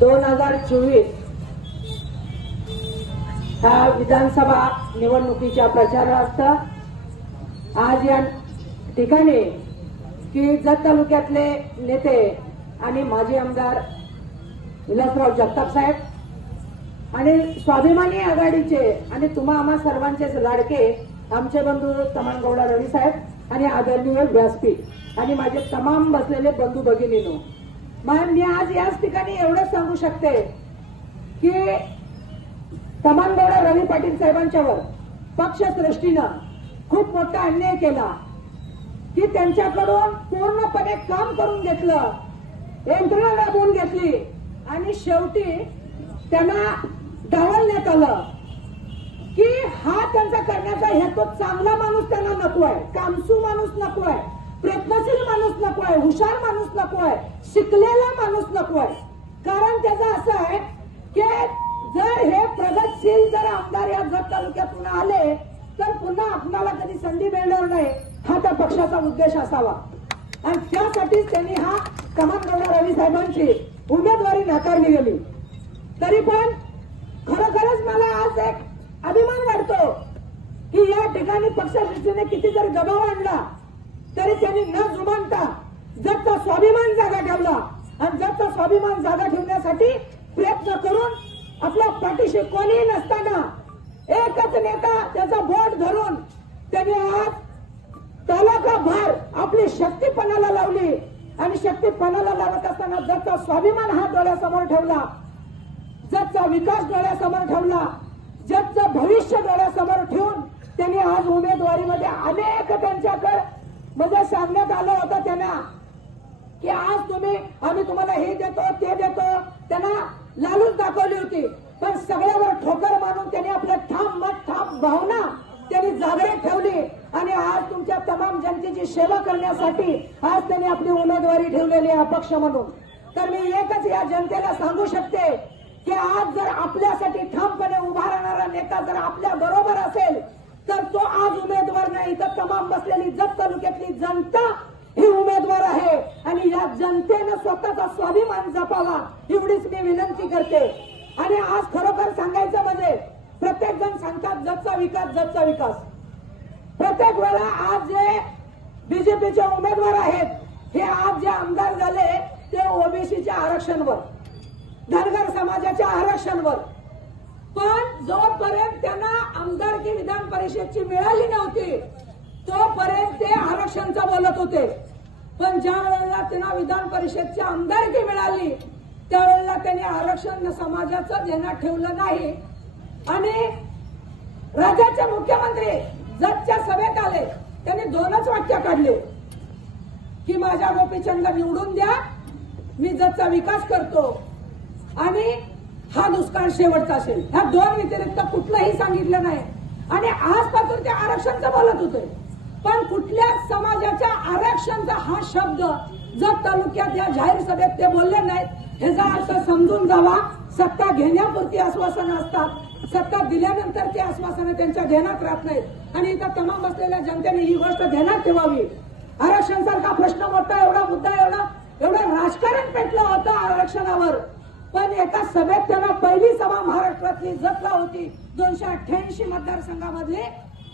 2024 ह्या विधानसभा निवडणुकीच्या प्रचारार्थ आज या ठिकाणी की जत तालुक्यातले नेते आणि माजी आमदार विलासराव जगताप साहेब आणि स्वाभिमानी आघाडीचे आणि तुम्हा आम्हा सर्वांचेच लाडके आमचे बंधू तमानगौडा रवी साहेब आणि आदरणीय व्यासपीठ आणि माझे तमाम बसलेले बंधू भगिनींनो, मी आज याच ठिकाणी एवढंच सांगू शकते की तमानगौडा रवी पाटील साहेबांच्यावर पक्षश्रेष्ठीनं खूप मोठा अन्याय केला की त्यांच्याकडून पूर्णपणे काम करून घेतलं, यंत्रणा राबवून घेतली आणि शेवटी त्यांना डावलण्यात आलं की हा त्यांचा करण्याचा हेतू चांगला माणूस त्यांना नको आहे, कामसू माणूस नको आहे, प्रयत्नशील माणूस नको आहे, हुशार माणूस नको आहे, शिकलेला माणूस नको आहे. कारण त्याचं असं आहे की जर हे प्रगतशील जर आमदार या जत तालुक्यातून आले तर पुन्हा आपल्याला कधी संधी मिळणार नाही, हा त्या पक्षाचा उद्देश असावा आणि त्यासाठीच त्यांनी हा तमानगौडा रवी साहेबांची उमेदवारी नाकारली गेली. तरी पण खरोखरच मला आज एक अभिमान वाटतो की या ठिकाणी पक्षश्रेष्ठीने किती जरी दबाव आणला तरी त्यांनी न जुमानता जतचा स्वाभिमान जागा ठेवला आणि जतचा स्वाभिमान जागा ठेवण्यासाठी प्रयत्न करून आपल्या पाठीशी कोणीही नसताना एकच नेता त्याचा बोट धरून त्यांनी आज तालुकाभर आपली शक्ती पणाला लावली आणि शक्ती पणाला लावत असताना जतचा स्वाभिमान हा डोळ्यासमोर ठेवला, जतचा विकास डोळ्यासमोर ठेवला, जतचं भविष्य डोळ्यासमोर ठेवून त्यांनी आज उमेदवारीमध्ये अनेक त्यांच्याकडे म्हणजे सांगण्यात आलं होतं त्यांना की आज आम्ही तुम्हाला हे देतो ते देतो, त्यांना लालूच दाखवली होती. पण सगळ्यावर ठोकर मानून त्यांनी आपल्या ठाम मत ठाम भावना त्यांनी जागृत ठेवली आणि आज तुमच्या तमाम जनतेची सेवा करण्यासाठी आज त्यांनी आपली उमेदवारी ठेवलेली आहे अपक्ष म्हणून. तर मी एकच या जनतेला सांगू शकते की आज जर आपल्यासाठी ठामपणे उभा राहणारा नेता जर आपल्या बरोबर असेल तर तो आज उमेदवार नाही, तर तमाम बसलेली जत तालुक्यातली जनता ही उमेदवार आहे आणि या जनतेनं स्वतःचा स्वाभिमान जपावा एवढीच मी विनंती करते. आणि आज खरोखर सांगायचं म्हणजे प्रत्येक जण सांगतात जतचा विकास, जतचा विकास. प्रत्येक वेळा आज जे बीजेपीचे उमेदवार आहेत हे आज जे आमदार झाले ते ओबीसीच्या आरक्षणवर, धनगर समाजाच्या आरक्षणवर, पण जोपर्यंत त्यांना आमदारकी विधान परिषदची मिळाली नव्हती तोपर्यंत ते आरक्षणचं बोलत होते. पण ज्या वेळेला त्यांना विधान परिषदची आमदारकी मिळाली त्यावेळेला त्यांनी आरक्षण समाजाचं देण्यात ठेवलं नाही आणि राज्याचे मुख्यमंत्री जतच्या सभेत आले, त्यांनी दोनच वाक्य काढले की माझ्या गोपीचंद निवडून द्या, मी जतचा विकास करतो आणि हा दुष्काळ शेवटचा असेल. ह्या दोन व्यतिरिक्त कुठलंही सांगितलं नाही आणि आजपासून ते आरक्षणचं बोलत होते. पण कुठल्या समाजाच्या आरक्षणचा हा शब्द जत तालुक्यात या जाहीर सभेत ते बोलले नाहीत. ह्याचा अर्थ समजून जावा, सत्ता घेण्यापुरती आश्वासनं असतात, सत्ता दिल्यानंतर ते आश्वासनं त्यांच्या ध्यानात राहत नाहीत आणि इथं तमाम बसलेल्या जनतेने ही गोष्ट ध्यानात ठेवावी. आरक्षणसारखा प्रश्न मोठा, एवढा मुद्दा, एवढं राजकारण पेटलं होतं आरक्षणावर, पण एका सभेत त्यांना पहिली सभा महाराष्ट्रातली जतला होती 288 मतदारसंघामधले,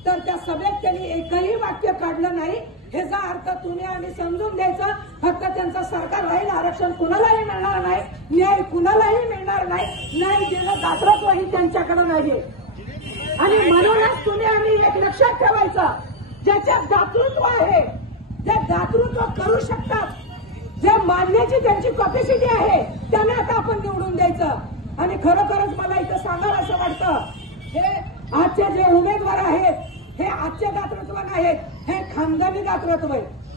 तर त्या सभेत त्यांनी एकही वाक्य काढलं नाही. ह्याचा अर्थ तुम्ही आम्ही समजून द्यायचं, फक्त त्यांचं सरकार राहील, आरक्षण कुणालाही मिळणार नाही, न्याय कुणालाही मिळणार नाही, न्याय देणं दातृत्वही त्यांच्याकडे नाही. आणि म्हणूनच तुम्ही आम्ही एक लक्षात ठेवायचं, ज्याच्यात दातृत्व आहे, जे दातृत्व करू शकतात, जे मानण्याची त्यांची कॅपॅसिटी आहे त्यांना आता आपण निवडून द्यायचं. आणि खरोखरच मला इथं सांगायला असं वाटतं, हे आजचे जे उमेदवार आहेत हे आजचे दातृत्व नाहीत, हे खानदानी दातृत्व आहे.